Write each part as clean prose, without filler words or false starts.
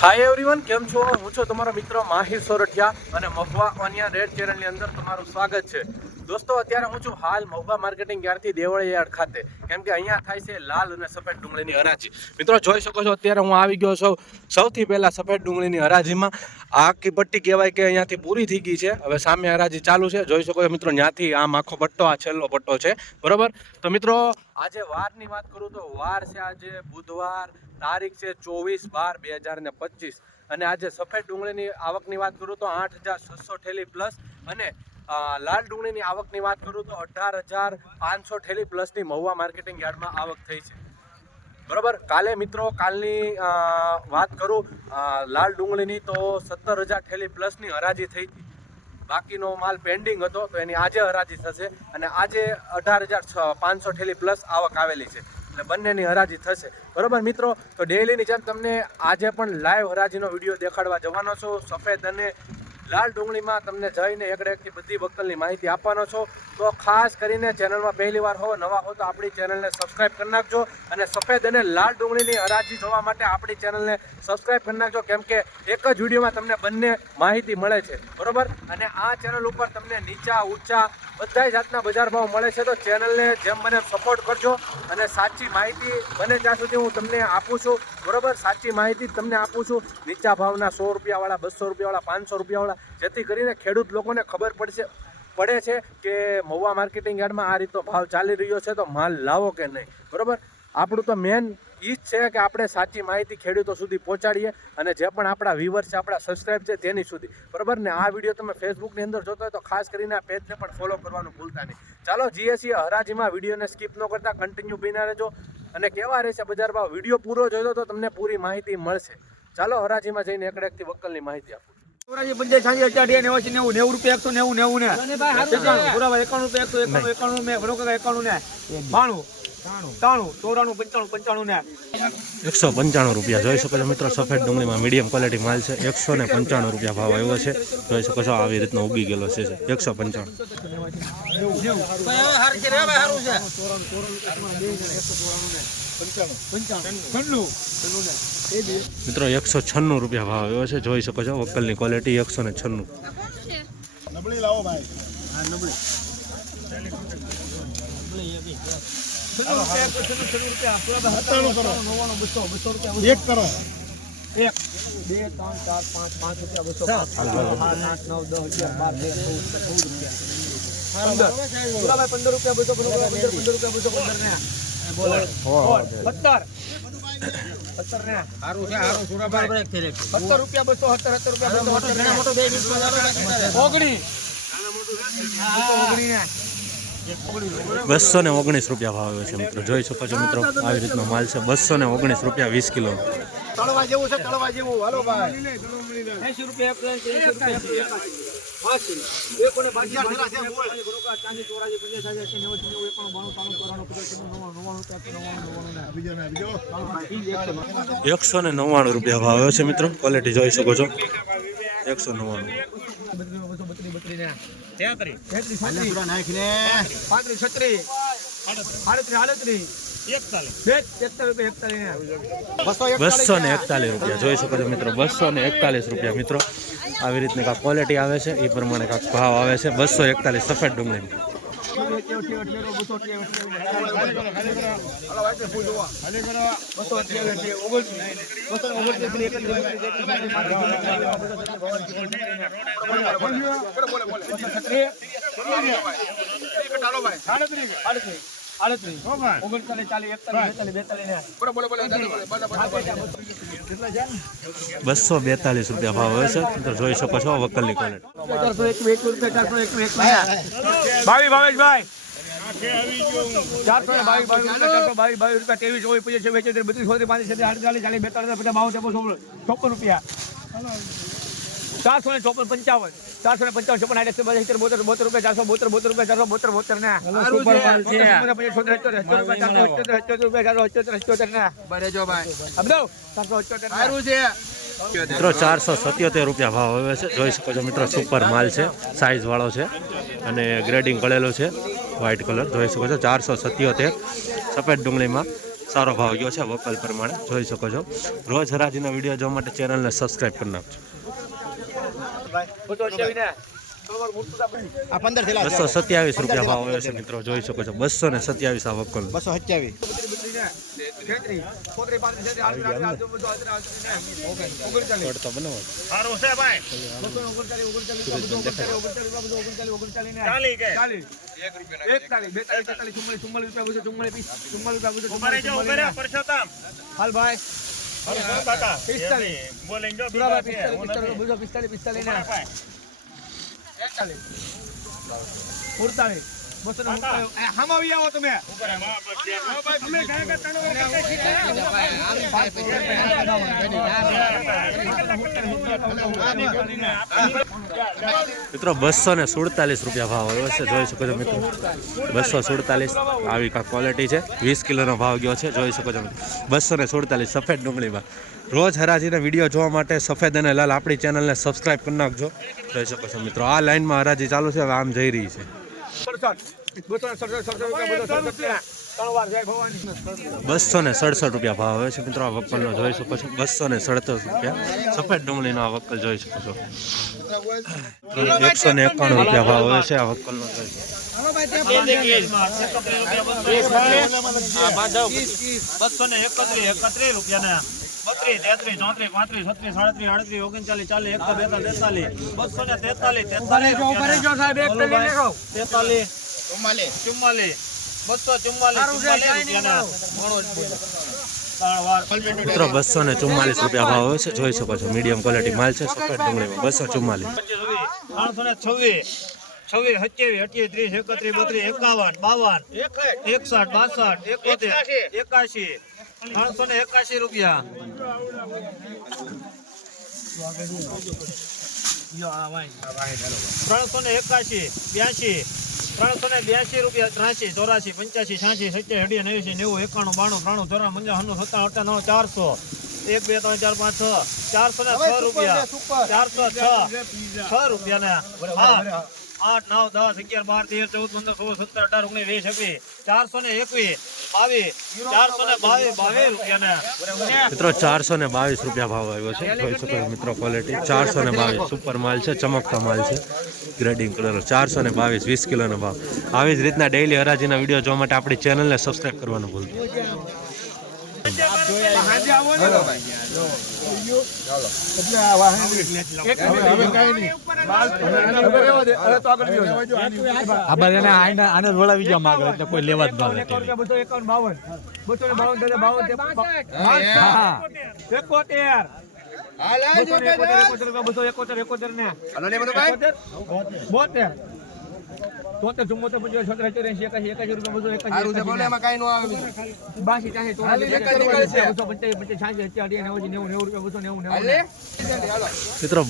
Hi everyone, કેમ છો? હું છું તમારો મિત્ર માહિર સોરઠિયા અને મહુવા ઓનિયન રેડ ચેનલની અંદર તમારું સ્વાગત છે. દોસ્તો, અત્યારે હું છું હાલ મહુવા માર્કેટિંગ યાર્ડથી દેવળી યાર્ડ ખાતે, કેમ કે અહીંયા થાય છે લાલ અને સફેદ ડુંગળીની હરાજી. મિત્રો જોઈ શકો છો, અત્યારે હું આવી ગયો છું સૌથી પહેલાં સફેદ ડુંગળીની હરાજીમાં. આખી પટ્ટી કહેવાય કે અહીંયાથી પૂરી થઈ ગઈ છે. હવે સામે હરાજી ચાલુ છે. જોઈ શકો છો મિત્રો, ત્યાંથી આમ આખો પટ્ટો, આ છેલ્લો પટ્ટો છે, બરોબર. તો મિત્રો, આજે વારની વાત કરું તો વાર છે આજે બુધવાર, તારીખ છે 24/12/2025 અને આજે સફેદ ડુંગળીની આવકની વાત કરું તો 8,600 ઠેલી પ્લસ અને લાલ ડુંગળીની આવકની વાત કરું તો 18,500 ઠેલી પ્લસની મહુવા માર્કેટિંગ યાર્ડમાં આવક થઈ છે, બરોબર. કાલે મિત્રો, કાલની વાત કરું લાલ ડુંગળીની તો 17,000 ઠેલી પ્લસની હરાજી થઈ હતી. બાકીનો માલ પેન્ડિંગ હતો, તો એની આજે હરાજી થશે અને આજે 18,500 ઠેલી પ્લસ આવક આવેલી છે, એટલે બંનેની હરાજી થશે, બરોબર મિત્રો. તો ડેઈલીની જેમ તમને આજે પણ લાઈવ હરાજીનો વિડીયો દેખાડવા જવાનો છું. સફેદ અને લાલ ડુંગળીમાં તમને જઈને એકથી બધી વકલની માહિતી આપવાનો છો. તો ખાસ કરીને ચેનલમાં પહેલી વાર હો, નવા હો તો આપણી ચેનલને સબસ્ક્રાઈબ કરી નાખજો અને સફેદ અને લાલ ડુંગળીની હરાજી જોવા માટે આપણી ચેનલને સબસ્ક્રાઈબ કરી નાખજો, કેમ કે એક જ વિડીયોમાં તમને બંને માહિતી મળે છે, બરોબર. અને આ ચેનલ ઉપર તમને નીચા ઊંચા બધા જાતના બજાર ભાવ મળે છે. તો ચેનલને જેમ બને સપોર્ટ કરજો અને સાચી માહિતી બને ત્યાં સુધી હું તમને આપું છું, બરોબર. સાચી માહિતી તમને આપું છું, નીચા ભાવના 100 રૂપિયાવાળા, 200 રૂપિયાવાળા, 500 રૂપિયાવાળા, જેથી કરીને ખેડૂત લોકોને ખબર પડે છે કે મહુવા માર્કેટિંગ યાર્ડમાં આ રીતનો ભાવ ચાલી રહ્યો છે, તો માલ લાવો કે નહીં, બરોબર. આપણું તો મેન એ જ છે કે આપણે સાચી માહિતી ખેડૂતો સુધી પહોંચાડીએ અને જે પણ આપણા વ્યુઅર્સ છે, આપણા સબસ્ક્રાઈબ છે તેની સુધી, બરોબર. ને આ વિડીયો તમે ફેસબુકની અંદર જોતો હોય તો ખાસ કરીને આ પેજને પણ ફોલો કરવાનું ભૂલતા નહીં. ચાલો જીએસી હરાજીમાં વિડીયોને સ્કીપ ન કરતા કન્ટિન્યુ બન્યા રહેજો અને કેવા રહેશે બજાર ભાવ, વિડીયો પૂરો જોયો તો તમને પૂરી માહિતી મળશે. ચાલો હરાજીમાં જઈને એકથી વકલની માહિતી આપું. ₹195 જોઈ શકો છો મિત્રો. સફેદ ડુંગળીમાં મીડિયમ ક્વોલિટી માલ છે. 195 રૂપિયા ભાવ આવ્યો છે. જોઈ શકો છો આવી રીતનો ઉગી ગયેલો છે. 195 મિત્રો. 196 રૂપિયા ભાવ આવ્યો છે. જોઈ શકો છો વકલની ક્વોલિટી 196. ₹219 ભાવ આવ્યો છે મિત્રો. જોઈ શકો છો મિત્રો, આવી રીતનો માલ છે. ₹219 20 કિલો. ₹199 ભાવ આવ્યો છે મિત્રો. ક્વોલિટી જોઈ શકો છો. 199. ₹241 જોઈ શકો છો મિત્રો. ₹241 મિત્રો. આવી રીતની કાંક ક્વોલિટી આવે છે, એ પ્રમાણે કાંક ભાવ આવે છે. 241 સફેદ ડુંગળી. ₹242 ભાવ આવે છે. તો જોઈ શકો છો વકલની ક્વોલિટી. મિત્રો 477 રૂપિયા ભાવ આવે છે. જોઈ શકો છો મિત્રો, સુપર માલ છે, સાઇઝ વાળો છે અને ગ્રેડિંગ કરેલો છે, વ્હાઇટ કલર જોઈ શકો છો. 477 સફેદ ડુંગળીમાં સારો ભાવ ગયો છે વકલ પ્રમાણે જોઈ શકો છો. રોજ હરાજીનો વિડીયો જોવા માટે ચેનલને સબસ્ક્રાઇબ કરી નાખજો. 227 રૂપિયા ભાવ આવ્યો છે મિત્રો, જોઈ શકો છો. 227 આ વકલ. 247 રૂપિયા ભાવ આવ્યો છે, જોઈ શકો છો મિત્રો. 247 આવી કા ક્વોલિટી છે. 20 કિલોનો ભાવ ગયો છે, જોઈ શકો છો. 247 સફેદ ડુંગળીમાં. રોજ હરાજીના વિડીયો જોવા માટે સફેદ અને લાલ આપણી ચેનલને સબસ્ક્રાઇબ કરી નાખજો. જોઈ શકો છો મિત્રો, આ લાઈનમાં હરાજી ચાલુ છે, હવે આમ જઈ રહી છે. 267 રૂપિયા ભાવ આવે છે મિત્રો આ વકલનો, જોઈ શકો છો. 267 રૂપિયા સફેદ ડુંગળીનો આ વકલ જોઈ શકો છો. 191 રૂપિયા ભાવ આવે છે આ વકલનો. 244 રૂપિયા ભાવ આવે છે, જોઈ શકો છો. મીડિયમ ક્વોલિટી માલ છે સફેદ ડુંગળીમાં. 244. 26, 27, 28, 30, 31, 32, 51, 52, 61, 62, 81, રૂપિયા. 381, 82, 382 રૂપિયા. 83, 84, 85, 86, 87, 90, 91, 92, 93, 94, 55, 56, 57, 1, 2, 3, 4, 5, 6, 406 રૂપિયા. 406 રૂપિયા ને 8, 9, 10, 11, 12, 13, 14, 15, 16, 17, 18, 19, 20, 21, 22, 422 રૂપિયા ને મિત્રો 422 રૂપિયા ભાવ આવ્યો છે, જોઈ શકો છો મિત્રો. ક્વોલિટી 422 સુપર માલ છે, ચમકતો માલ છે, ગ્રેડિંગ કલર. 422 20 કિલોનો ભાવ. આવી જ રીતના ડેઈલી હરાજીના વિડીયો જોવા માટે આપણી ચેનલને સબસ્ક્રાઇબ કરવાનું ભૂલતા. આને રોડાવી ગયા માંગે એટલે કોઈ લેવા જ ન આવે.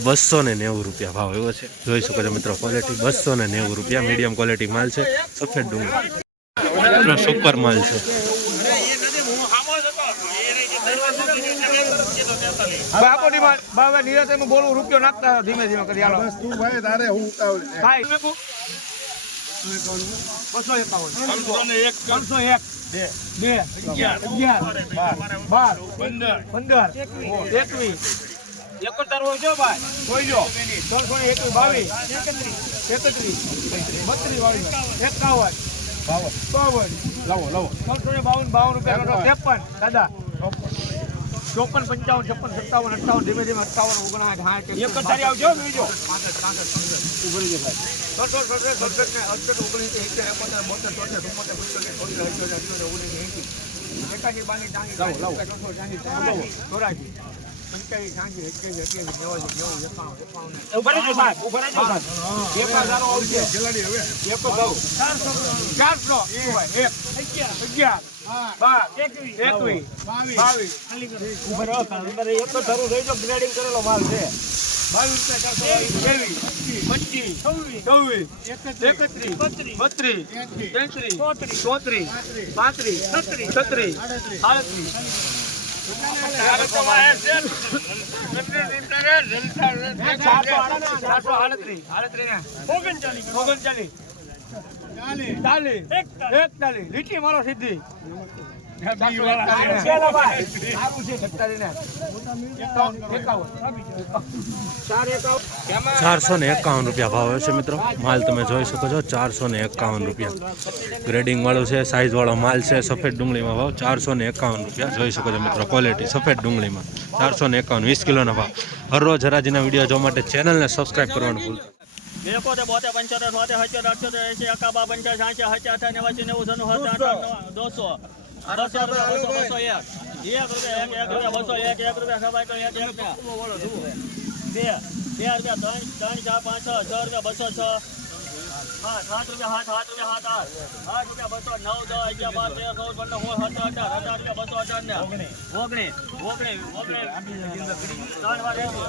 290 રૂપિયા ભાવ એવો છે, જોઈ શકો છો મિત્રો. ક્વોલિટી 290 રૂપિયા. મીડિયમ ક્વોલિટી માલ છે, સફેદ ડુંગળી મિત્રો, સુપર માલ છે. બોલું રૂપિયો નાખતા ધીમે ધીમે કરી. 54, 55, 56, 57, 58 ધીમે ધીમે 58, 59, 60 આવજો. બીજો 41 લીટી મારો સીધી ₹451 ભાવ છે મિત્રો. માલ તમે જોઈ શકો છો, ₹451. ગ્રેડિંગ વાળો છે, સાઈઝ વાળો માલ છે. સફેદ ડુંગળીમાં ભાવ ₹451 જોઈ શકો છો મિત્રો. ક્વોલિટી સફેદ ડુંગળીમાં 451, 20 કિલોના ભાવ. હરરોજ હરાજીના વિડીયો જોવા માટે ચેનલને સબસ્ક્રાઇબ કરવાનું ભૂલતા. 72, 75, 75, 78, 78, 80, 85, 86, 87, 90, 91,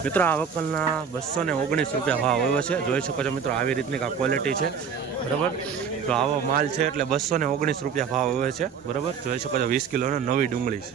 મિત્રો આ વકલના ₹219 ભાવ આવ્યો છે. જોઈ શકો છો મિત્રો, આવી રીતની આ ક્વોલિટી છે, બરાબર. તો આવો માલ છે એટલે ₹219 ભાવ આવ્યો છે, બરાબર. જોઈ શકો છો 20 કિલોનો નવી ડુંગળી છે.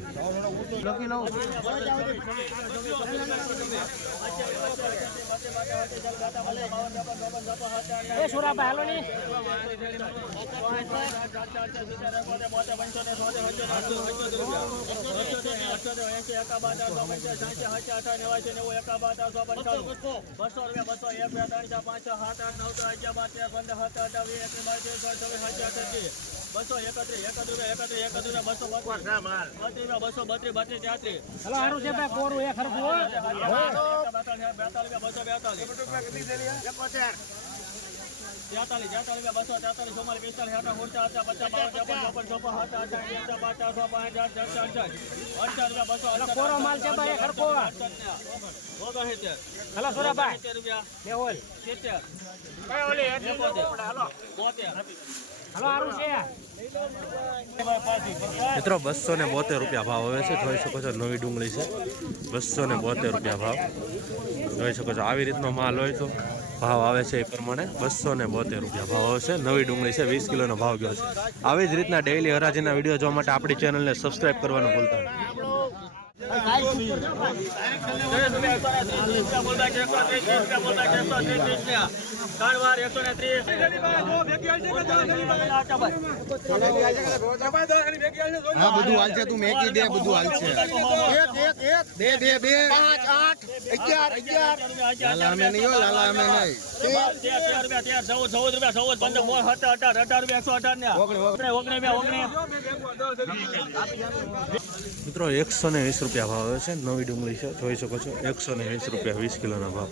મિત્રો ₹272 ભાવ આવે છે. જોઈ શકો છો નવી ડુંગળી છે, ₹272 ભાવ. જોઈ શકો છો આવી રીતનો માલ હોય તો ભાવ આવે છે એ પ્રમાણે ₹272 ભાવ આવે છે. નવી ડુંગળી છે, 20 કિલોનો ભાવ ગયો છે. આવી જ રીતના ડેઈલી હરાજીના વિડીયો જોવા માટે આપણી ચેનલને સબસ્ક્રાઇબ કરવાનું ભૂલતા નહીં. બધું હાલશે, તું મેકી દે, બધું હાલશે. 1 1 2 5 8 11 લાલા અમે નહીં, લાલા અમે નહીં. મિત્રો ₹120 ભાવ આવે છે. નવી ડુંગળી છે, જોઈ શકો છો ₹120, 20 કિલોના ભાવ.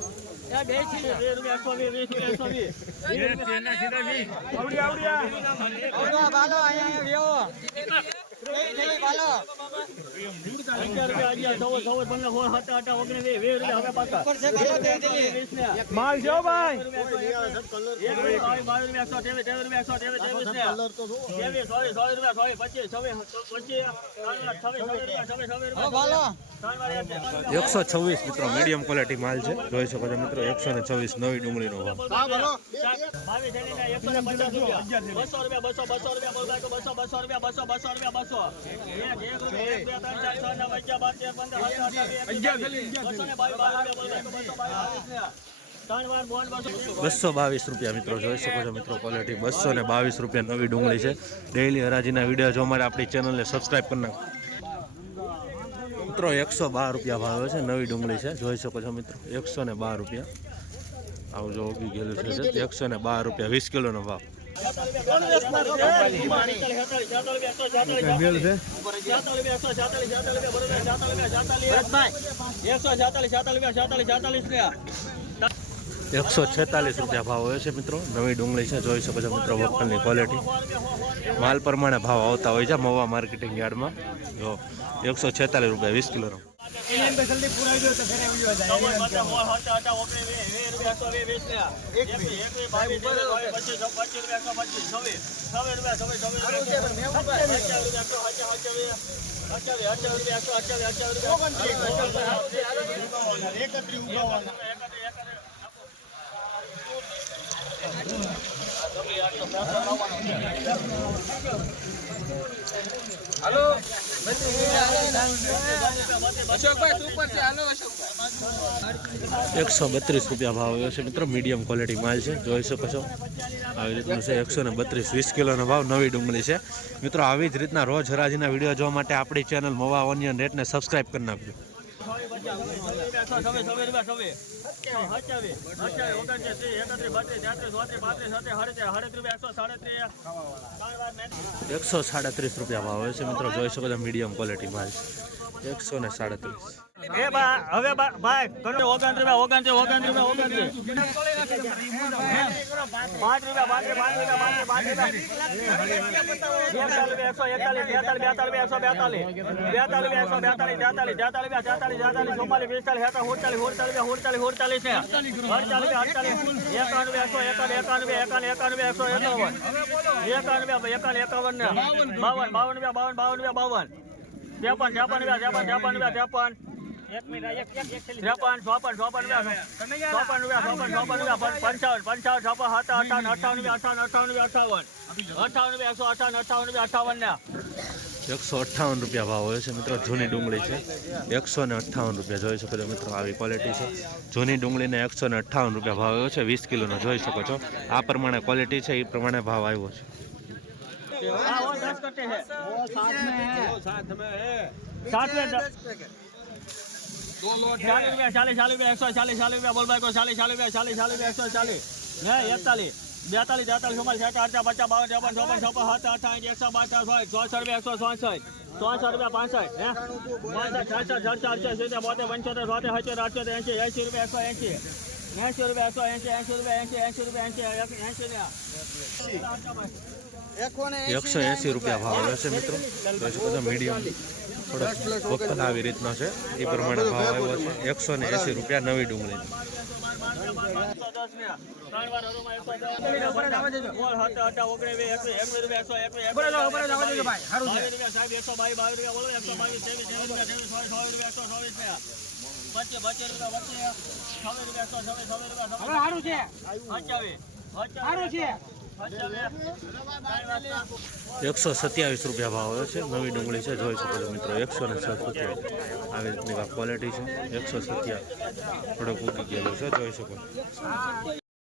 ₹126 મિત્રો મીડિયમ ક્વોલિટી માલ છે. જોઈ શકો છો મિત્રો, 126 નવી ડુંગળીનો ભાવ. ₹222 મિત્રો. જોઈ શકો છો મિત્રો, ક્વોલિટી ₹222 નવી ડુંગળી છે. ડેઈલી હરાજીના વિડીયો જોવા માટે આપણી ચેનલને સબસ્ક્રાઇબ કરી નાખો મિત્રો. ₹112 ભાવ છે. નવી ડુંગળી છે, જોઈ શકો છો મિત્રો, ₹112. આવું જો ઉગી ગયેલું છે, ₹112, 20 કિલોનો ભાવ. ₹146 ભાવ હોય છે મિત્રો. નવી ડુંગળી છે, જોઈ શકો છો મિત્રો, વખલની ક્વોલિટી. માલ પ્રમાણે ભાવ આવતા હોય છે મહુવા માર્કેટિંગ યાર્ડમાં. જો ₹146, 20 કિલોનો. હાલો અશોકભાઈ સુપર છે, હાલો અશોકભાઈ. 132 રૂપિયા ભાવ આવ્યો છે મિત્રો. મીડિયમ ક્વોલિટી માલ છે, જોઈ શકો છો આવી રીતનું છે. 132 20 કિલોનો ભાવ. નવી ડુંગળી છે મિત્રો. આવી જ રીતના રોજ હરાજીના વિડીયો જોવા માટે આપણી ચેનલ મહુવા ઓનિયન રેટને સબસ્ક્રાઇબ કરી નાખજો. ₹137 રૂપિયા ભાવ આવે છે મિત્રો. જોઈ શકો છો મીડિયમ ક્વોલિટી માલ છે. 137. હવે ભાઈ કરો 29 ₹158 રૂપિયા ભાવ હોય છે મિત્રો. જૂની ડુંગળી છે 158 રૂપિયા. જોઈ શકો છો મિત્રો આવી ક્વોલિટી છે. જૂની ડુંગળીને 158 રૂપિયા ભાવ આવ્યો છે. 20 કિલોનો જોઈ શકો છો. આ પ્રમાણે ક્વોલિટી છે, એ પ્રમાણે ભાવ આવ્યો છે. ₹180 રૂપિયા ભાવ આવે છે મિત્રો. જોઈ શકો છો મીડિયમ થોડોક વખત આવી રીતનો છે, એ પ્રમાણે ભાવ આવ્યો છે. 180 રૂપિયા નવી ડુંગળી. ₹127 રૂપિયા ભાવ આવે છે. નવી ડુંગળી છે, જોઈ શકો છો મિત્રો. 127 આવી રીતની ક્વોલિટી છે. 127 થોડોક ઉગી ગયેલું છે, જોઈ શકો.